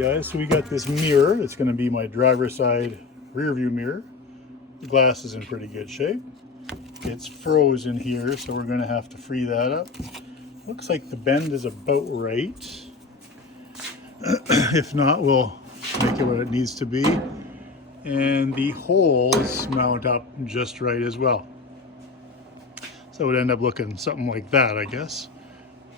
guys, so we got this mirror. It's going to be my driver's side rear view mirror. The glass is in pretty good shape. It's frozen here, so we're going to have to free that up. Looks like the bend is about right. If not, we'll make it what it needs to be. And the holes mount up just right as well. So it would end up looking something like that, I guess.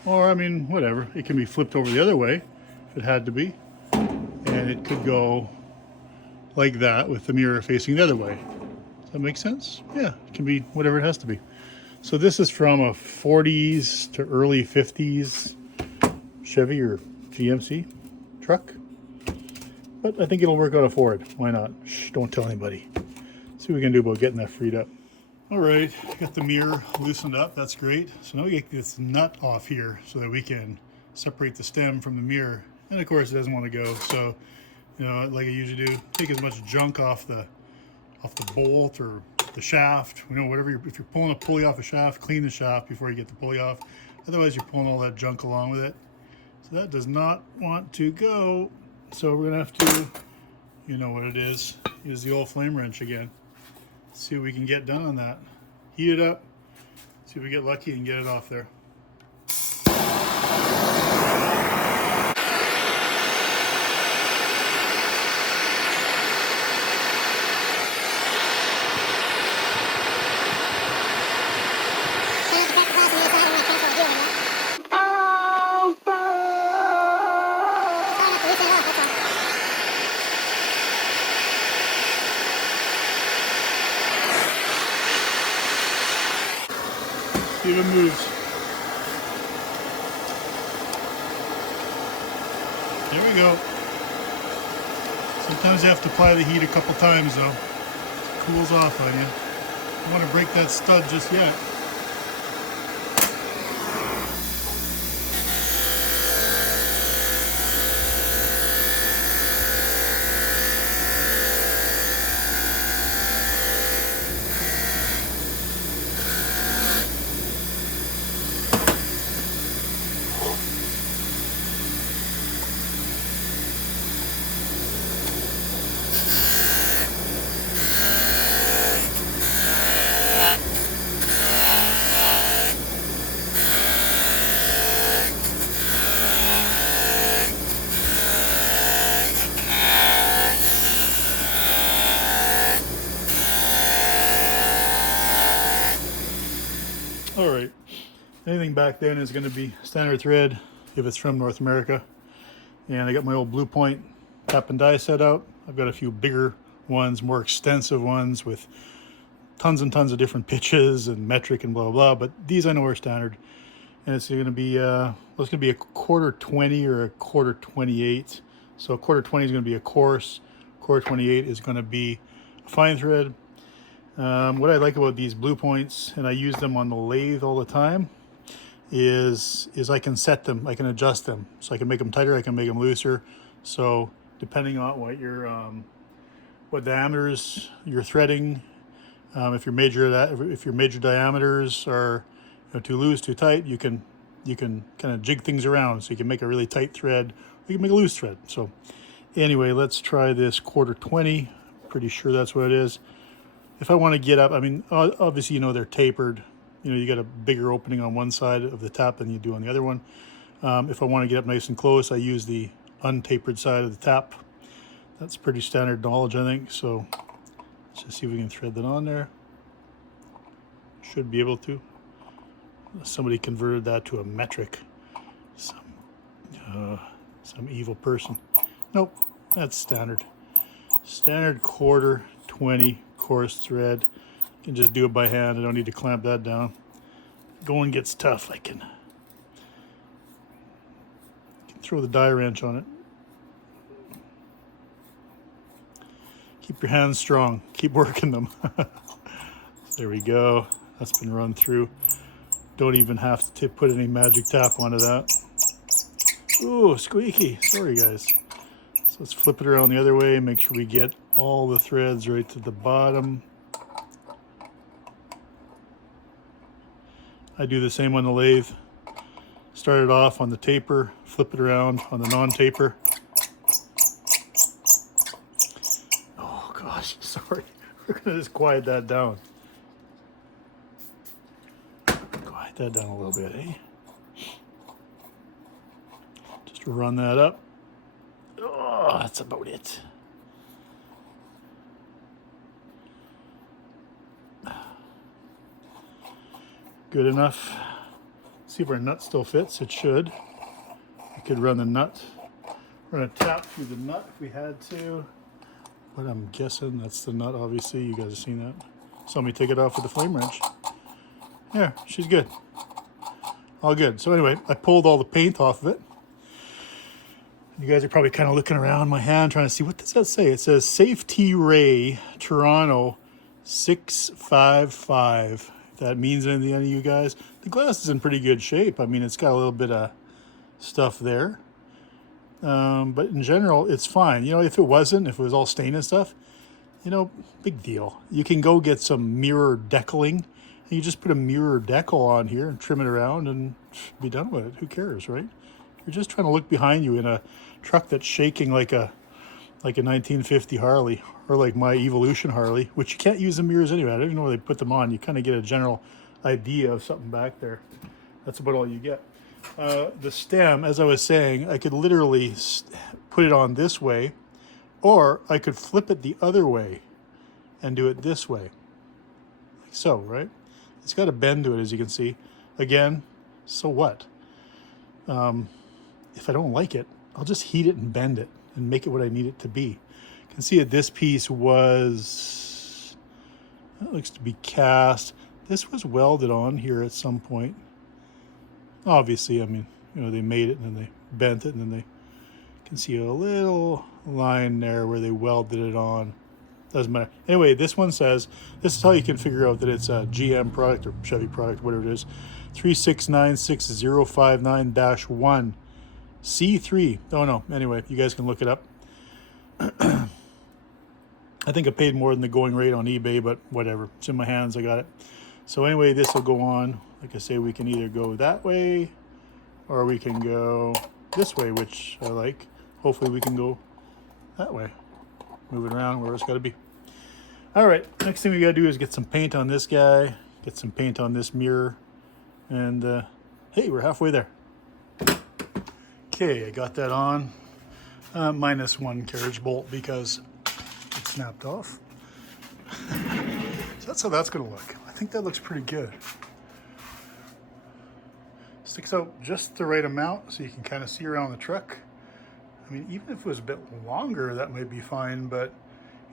Or, I mean, whatever. It can be flipped over the other way if it had to be. And it could go like that with the mirror facing the other way. Does that make sense? Yeah, it can be whatever it has to be. So this is from a 40s to early 50s Chevy or GMC truck. But I think it'll work on a Ford. Why not? Shh, don't tell anybody. See what we can do about getting that freed up. All right, got the mirror loosened up. That's great. So now we get this nut off here so that we can separate the stem from the mirror. And of course it doesn't want to go. So, you know, like I usually do, take as much junk off the bolt or the shaft. You know, whatever. If you're pulling a pulley off a shaft, clean the shaft before you get the pulley off. Otherwise, you're pulling all that junk along with it. So that does not want to go. So we're gonna have to, you know what it is, use the old flame wrench again. See what we can get done on that. Heat it up, see if we get lucky and get it off there. See if it moves. There we go. Sometimes you have to apply the heat a couple times though. It cools off on you. Don't want to break that stud just yet. All right, anything back then is going to be standard thread if it's from North America. And I got my old Blue Point tap and die set out. I've got a few bigger ones, more extensive ones with tons and tons of different pitches and metric and blah, blah, blah. But these I know are standard. And it's going to be, well, it's going to be a quarter 20 or a quarter 28. So a quarter 20 is going to be a coarse. Quarter 28 is going to be a fine thread. What I like about these Blue Points, and I use them on the lathe all the time, is I can set them, I can adjust them. So I can make them tighter, I can make them looser. So depending on what your what diameters you're threading, if your major diameters are, you know, too loose, too tight, you can kind of jig things around. So you can make a really tight thread, or you can make a loose thread. So anyway, let's try this quarter 20. Pretty sure that's what it is. If I want to get up, I mean, obviously, you know, they're tapered. You know, you got a bigger opening on one side of the tap than you do on the other one. If I want to get up nice and close, I use the untapered side of the tap. That's pretty standard knowledge, I think. So let's just see if we can thread that on there. Should be able to. Somebody converted that to a metric. Some evil person. Nope, that's standard. Standard quarter 20 coarse thread. You can just do it by hand. I don't need to clamp that down. Going gets tough. I can throw the die wrench on it. Keep your hands strong. Keep working them. There we go. That's been run through. Don't even have to put any magic tap onto that. Ooh, squeaky. Sorry, guys. So let's flip it around the other way. Make sure we get all the threads right to the bottom. I do the same on the lathe. Start it off on the taper, flip it around on the non-taper. We're gonna just quiet that down. Quiet that down a little bit, eh? Just run that up. Oh, that's about it. Good enough. See if our nut still fits. It should. We could run the nut. We're gonna tap through the nut if we had to. But I'm guessing that's the nut, obviously. You guys have seen that. So let me take it off with the flame wrench. Yeah, she's good. All good. So anyway, I pulled all the paint off of it. You guys are probably kind of looking around my hand trying to see, what does that say? It says Safety Ray Toronto 655. If that means anything to any of you guys. The glass is in pretty good shape. I mean, it's got a little bit of stuff there. But in general, it's fine. You know, if it wasn't, if it was all stain and stuff, you know, big deal. You can go get some mirror decaling, and you just put a mirror decal on here and trim it around and be done with it. Who cares, right? You're just trying to look behind you in a truck that's shaking like a 1950 Harley, or like my Evolution Harley, which you can't use the mirrors anyway. I don't even know where they put them on. You kind of get a general idea of something back there. That's about all you get. The stem, as I was saying, I could literally put it on this way, or I could flip it the other way and do it this way, like so, right? It's got a bend to it, as you can see. Again, so what? If I don't like it, I'll just heat it and bend it and make it what I need it to be. You can see that this piece was, that looks to be cast. This was welded on here at some point. Obviously, I mean, you know, they made it and then they bent it, and then they can see a little line there where they welded it on. Doesn't matter. Anyway, this one says, this is how you can figure out that it's a GM product or Chevy product, whatever it is. 3696059-1 C3. Oh no, anyway, you guys can look it up. I think I paid more than the going rate on eBay, but whatever. It's in my hands, I got it. So anyway, this will go on. Like I say, we can either go that way or we can go this way, which I like. Hopefully we can go that way. Move it around where it's got to be. All right, next thing we got to do is get some paint on this guy, get some paint on this mirror, and hey, we're halfway there. Okay, I got that on. Minus one carriage bolt because it snapped off. So that's how that's going to look. I think that looks pretty good. Sticks out just the right amount so you can kind of see around the truck. I mean, even if it was a bit longer, that might be fine, but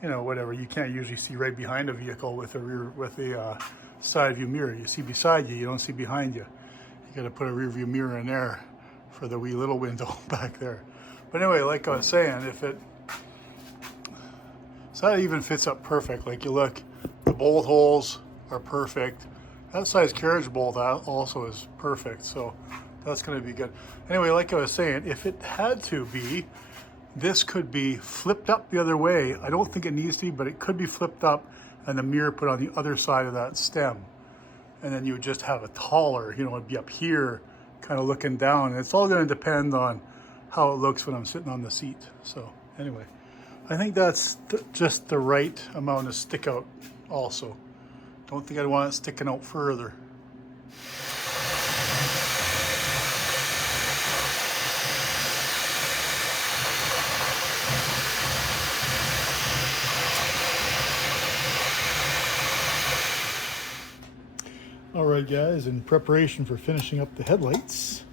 you know, whatever. You can't usually see right behind a vehicle with a side view mirror. You see beside you, you don't see behind you. You got to put a rear view mirror in there for the wee little window back there. But anyway, like I was saying, so that even fits up perfect. Like you look, the bolt holes are perfect. That size carriage bolt also is perfect, so that's going to be good. Anyway, like I was saying, if it had to be, this could be flipped up the other way. I don't think it needs to be, but it could be flipped up and the mirror put on the other side of that stem. And then you would just have a taller, you know, it'd be up here, kind of looking down. And it's all going to depend on how it looks when I'm sitting on the seat. So anyway, I think that's just the right amount of stick out also. Don't think I'd want it sticking out further. All right, guys, in preparation for finishing up the headlights.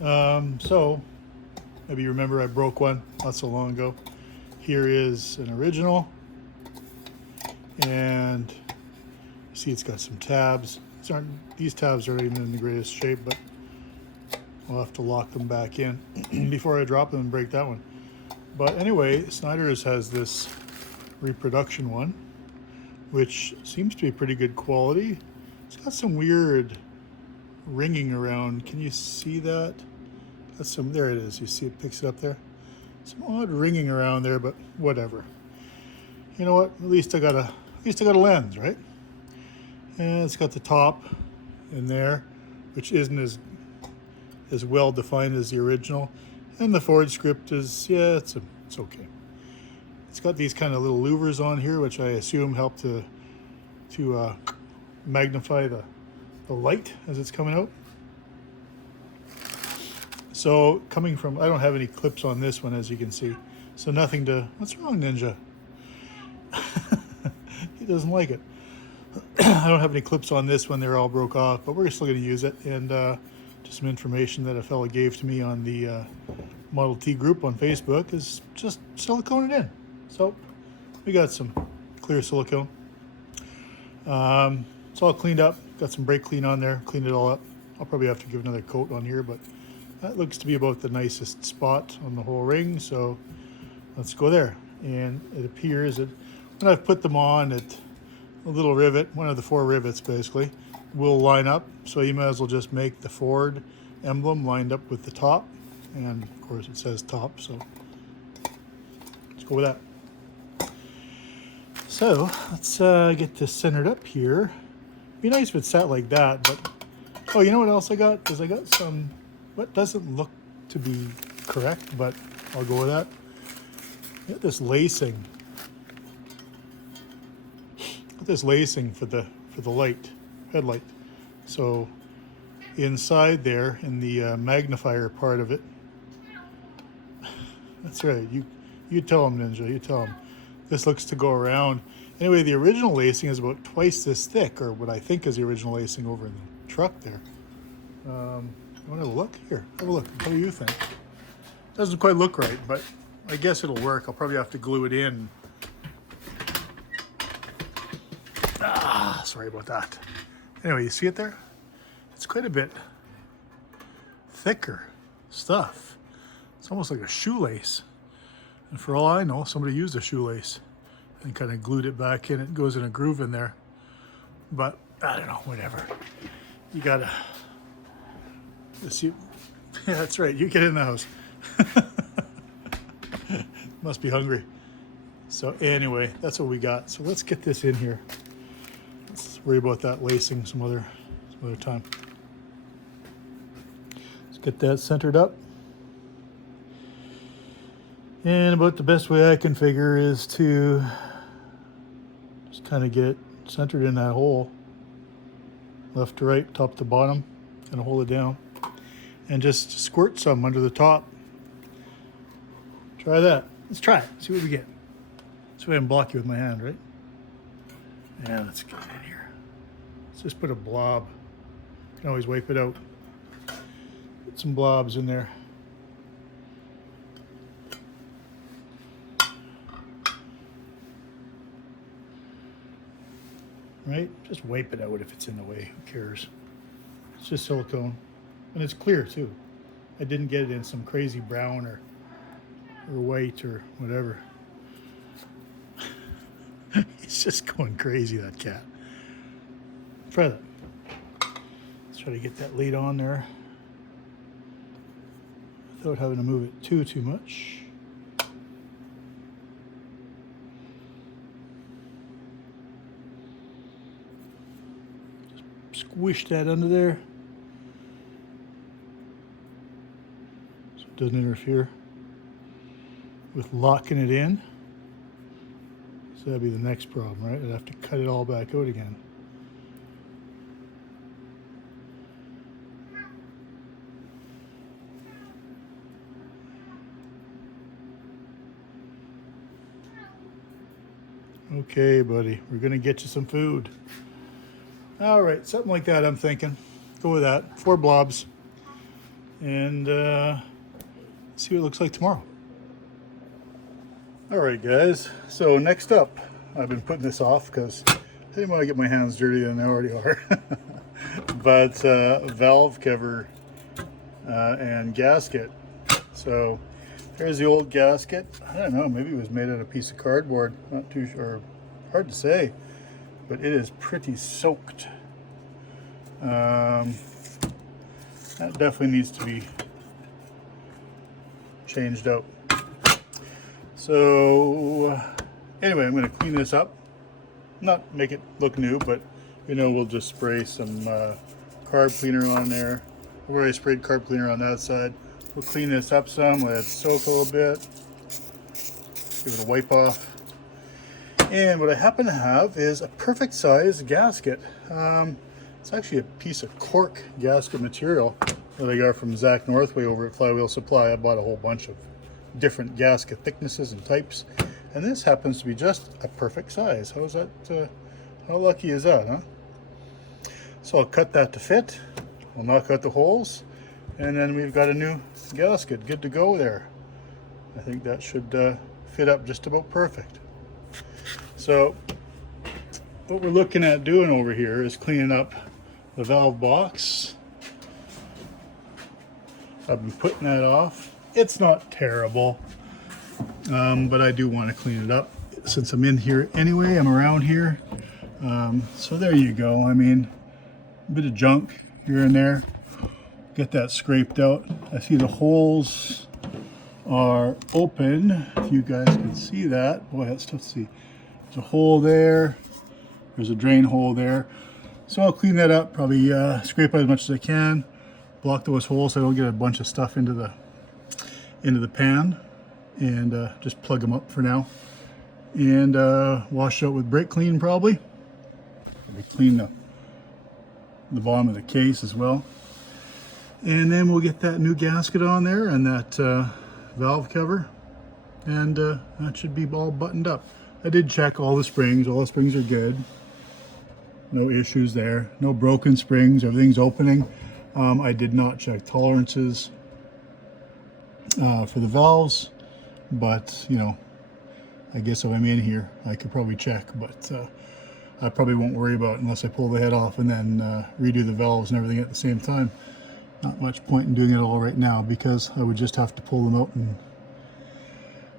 So maybe you remember I broke one not so long ago. Here is an original, and you see it's got some tabs. These tabs aren't even in the greatest shape, but I'll have to lock them back in before I drop them and break that one. But anyway, Snyder's has this reproduction one, which seems to be pretty good quality. It's got some weird ringing around. Can you see that? That's some, there it is. You see it picks it up there? Some odd ringing around there, but whatever. You know what? At least I got a lens, right? And it's got the top in there, which isn't as well defined as the original. And the Ford script is, yeah, it's okay. It's got these kind of little louvers on here, which I assume help to magnify the light as it's coming out. So coming from, I don't have any clips on this one, as you can see. So nothing to, what's wrong, Ninja? He doesn't like it. I don't have any clips on this one, they're all broke off, but we're still gonna use it. And just some information that a fella gave to me on the Model T group on Facebook is just silicone it in. So we got some clear silicone. It's all cleaned up, got some brake clean on there, cleaned it all up. I'll probably have to give another coat on here, but that looks to be about the nicest spot on the whole ring, so let's go there. And it appears that when I've put them on, a little rivet, one of the 4 rivets basically, will line up, so you might as well just make the Ford emblem lined up with the top, and of course it says top, so let's go with that. So let's get this centered up here. Be nice if it sat like that, but oh, you know what else I got? Is I got some what doesn't look to be correct, but I'll go with that. I got this lacing. Got this lacing for the light, headlight. So inside there, in the magnifier part of it. That's right. You tell him, Ninja. You tell him. This looks to go around. Anyway, the original lacing is about twice this thick, or what I think is the original lacing over in the truck there. You want to have a look? Here, have a look. What do you think? Doesn't quite look right, but I guess it'll work. I'll probably have to glue it in. Sorry about that. Anyway, you see it there? It's quite a bit thicker stuff. It's almost like a shoelace. And for all I know, somebody used a shoelace and kind of glued it back in. It goes in a groove in there. But I don't know, whatever. You gotta see. Yeah, that's right. You get in the house. Must be hungry. So anyway, that's what we got. So let's get this in here. Let's worry about that lacing some other time. Let's get that centered up. And about the best way I can figure is to just kind of get it centered in that hole. Left to right, top to bottom, kind of hold it down. And just squirt some under the top. Try that. Let's try it, see what we get. So I can block you with my hand, right? Yeah, let's get it in here. Let's just put a blob. You can always wipe it out. Put some blobs in there. Right? Just wipe it out if it's in the way. Who cares? It's just silicone. And it's clear too. I didn't get it in some crazy brown or white or whatever. He's just going crazy, that cat. Try that. Let's try to get that lid on there without having to move it too much. Squish that under there so it doesn't interfere with locking it in. So that'd be the next problem, right? I'd have to cut it all back out again. Okay, buddy, we're gonna get you some food. All right, something like that I'm thinking. Go with that, 4 blobs. And see what it looks like tomorrow. All right, guys, so next up, I've been putting this off because I didn't want to get my hands dirtier than they already are. But valve cover and gasket. So here's the old gasket. I don't know, maybe it was made out of a piece of cardboard. Not too sure, hard to say. But it is pretty soaked. That definitely needs to be changed out. So anyway, I'm going to clean this up. Not make it look new, but we'll just spray some carb cleaner on there. Where I sprayed carb cleaner on that side. We'll clean this up some, let it soak a little bit. give it a wipe off. And what I happen to have is a perfect size gasket. It's actually a piece of cork gasket material that I got from Zach Northway over at Flywheel Supply. I bought a whole bunch of different gasket thicknesses and types, and this happens to be just a perfect size. How's that? How lucky is that, huh? So I'll cut that to fit. We'll knock out the holes, and then we've got a new gasket good to go there. I think that should fit up just about perfect. So what we're looking at doing over here is cleaning up the valve box. I've been putting that off. It's not terrible, but I do want to clean it up since I'm in here anyway. I'm around here. So there you go. I mean, a bit of junk here and there. Get that scraped out. I see the holes are open. If you guys can see that. Boy, that's tough to see. There's a hole there. There's a drain hole there. So I'll clean that up, probably scrape out as much as I can. Block those holes so I don't get a bunch of stuff into the pan, and just plug them up for now. And wash out with brake clean probably. Clean the bottom of the case as well. And then we'll get that new gasket on there and that valve cover, and that should be all buttoned up. I did check all the springs are good. No issues there, no broken springs, everything's opening. I did not check tolerances for the valves, but you know, I guess if I'm in here I could probably check, but I probably won't worry about it unless I pull the head off and then redo the valves and everything at the same time. Not much point in doing it all right now because I would just have to pull them out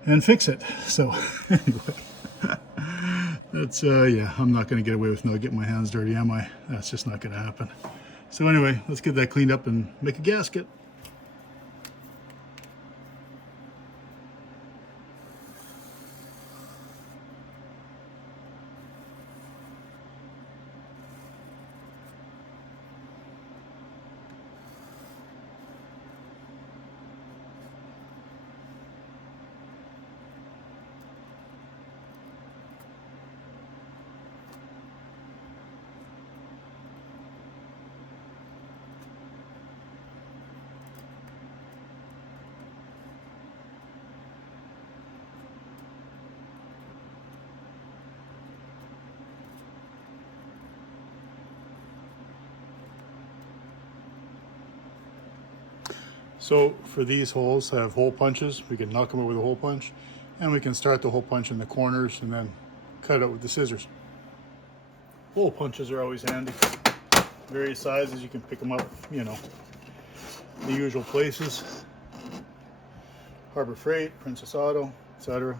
and fix it. So anyway, that's yeah, I'm not going to get away with not getting my hands dirty, am I? That's just not going to happen. So anyway, let's get that cleaned up and make a gasket. So for these holes, I have hole punches. We can knock them over with a hole punch, and we can start the hole punch in the corners and then cut it out with the scissors. Hole punches are always handy. Various sizes, you can pick them up, you know, the usual places. Harbor Freight, Princess Auto, etc.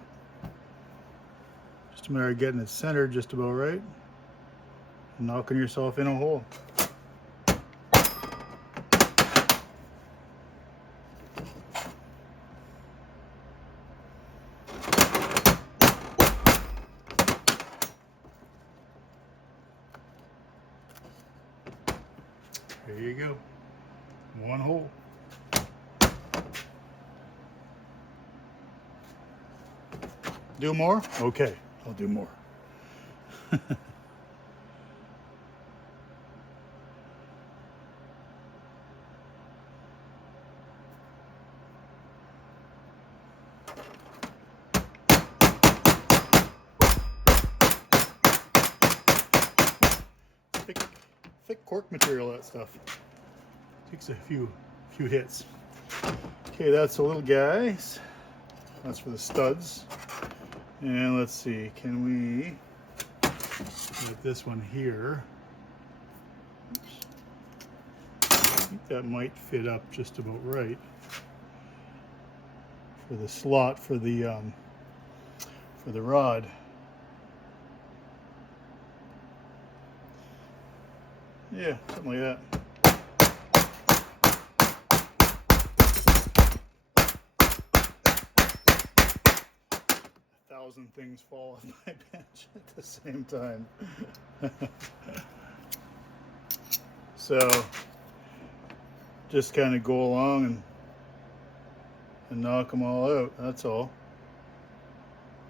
Just a matter of getting it centered just about right and knocking yourself in a hole. There you go. One hole. Do more? Okay, I'll do more. Thick cork material, that stuff. Takes a few hits. Okay, that's the little guys. That's for the studs. And let's see, can we get this one here? Oops. I think that might fit up just about right for the slot for the rod. Yeah, something like that. Thousand things fall off my bench at the same time. So just kind of go along and knock them all out, that's all.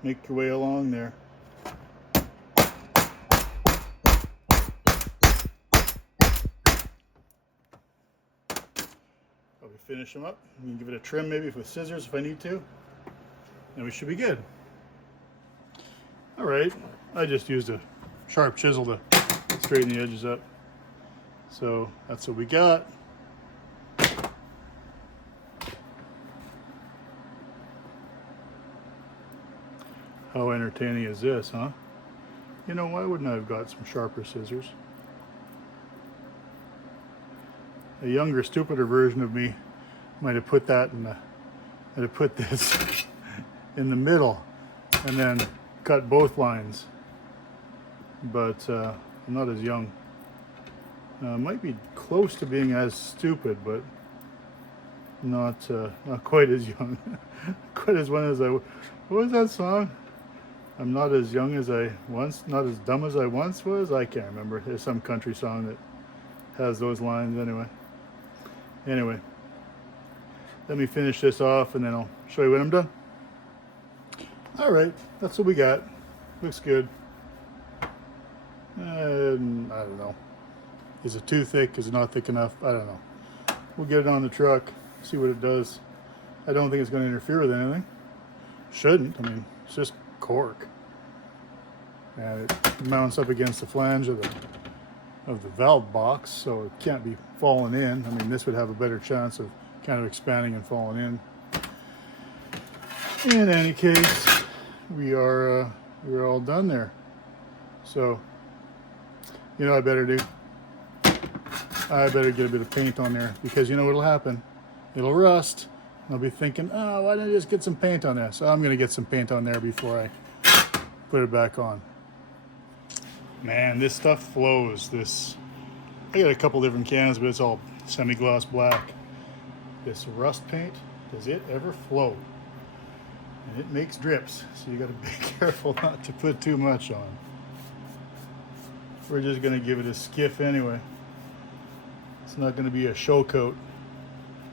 make your way along there. Probably finish them up. We can give it a trim maybe with scissors if I need to. And we should be good. All right, I just used a sharp chisel to straighten the edges up. So that's what we got. How entertaining is this, huh? You know, why wouldn't I have got some sharper scissors? A younger, stupider version of me might have put that in the, might have put this in the middle and then cut both lines. But I'm not as young. Might be close to being as stupid, but not quite as young. Quite as one as I. What was that song? I'm not as young as I once, not as dumb as I once was. I can't remember. There's some country song that has those lines anyway. Anyway, let me finish this off and then I'll show you when I'm done. All right, that's what we got. Looks good. And I don't know. Is it too thick? Is it not thick enough? I don't know. We'll get it on the truck, see what it does. I don't think it's going to interfere with anything. Shouldn't. I mean, it's just cork. And it mounts up against the flange of the valve box, so it can't be falling in. I mean, this would have a better chance of kind of expanding and falling in. In any case, we're all done there. So, you know what I better do? I better get a bit of paint on there, because you know what'll happen? It'll rust. And I'll be thinking, oh, why didn't I just get some paint on there? So I'm gonna get some paint on there before I put it back on. Man, this stuff flows. I got a couple different cans, but it's all semi-gloss black. This rust paint, does it ever flow? And it makes drips, so you gotta be careful not to put too much on. We're just gonna give it a skiff anyway. It's not gonna be a show coat.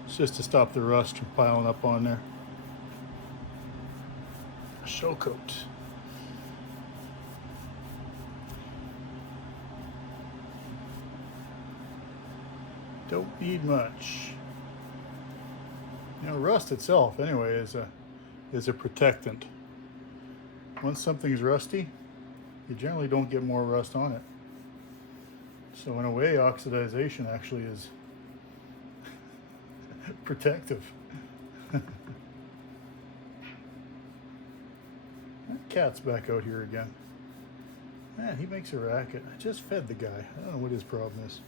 It's just to stop the rust from piling up on there. A show coat. Don't need much. You know, rust itself anyway is a protectant. Once something's rusty, you generally don't get more rust on it. So in a way, oxidization actually is protective. That cat's back out here again. Man, he makes a racket. I just fed the guy. I don't know what his problem is.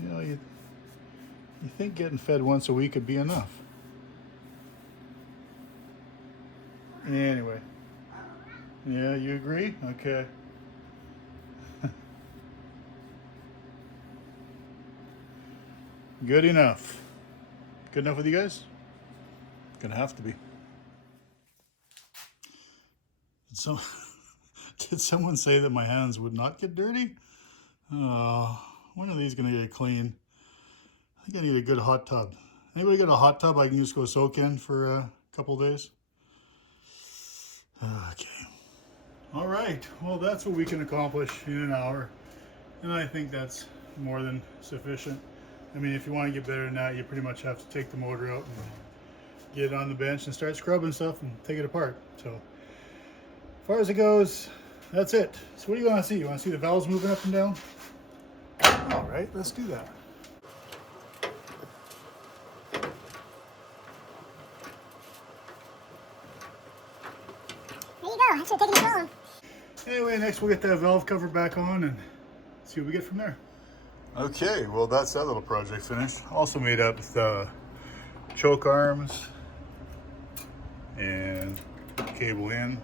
You know, you think getting fed once a week would be enough. Anyway. Yeah, you agree? Okay. Good enough. Good enough with you guys? Gonna have to be. Did someone say that my hands would not get dirty? When are these gonna get clean? I think I need a good hot tub. Anybody got a hot tub I can just go soak in for a couple days? Okay. All right, well, that's what we can accomplish in an hour. And I think that's more than sufficient. I mean, if you want to get better than that, you pretty much have to take the motor out and get it on the bench and start scrubbing stuff and take it apart. So, as far as it goes, that's it. So what do you want to see? You want to see the valves moving up and down? All right, let's do that. There you go. I should have taken it home. Anyway, next we'll get that valve cover back on and see what we get from there. Okay, well, that's that little project finished. Also made up the choke arms and cable in.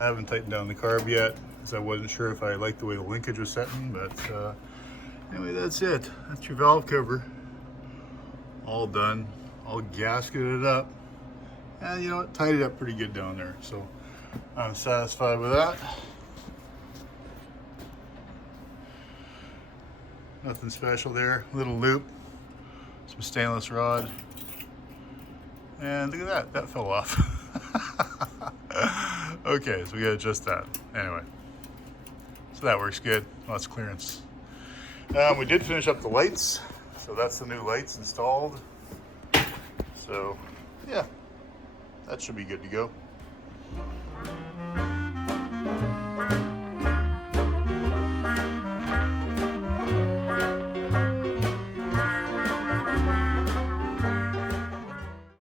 I haven't tightened down the carb yet because I wasn't sure if I liked the way the linkage was setting, but anyway, that's it. That's your valve cover. All done, all gasketed up. And you know what, tied it up pretty good down there. So I'm satisfied with that. Nothing special there. Little loop, some stainless rod, and look at that, that fell off. Okay, so we gotta adjust that. Anyway, so that works good. Lots of clearance. We did finish up the lights, so that's the new lights installed. So yeah, that should be good to go.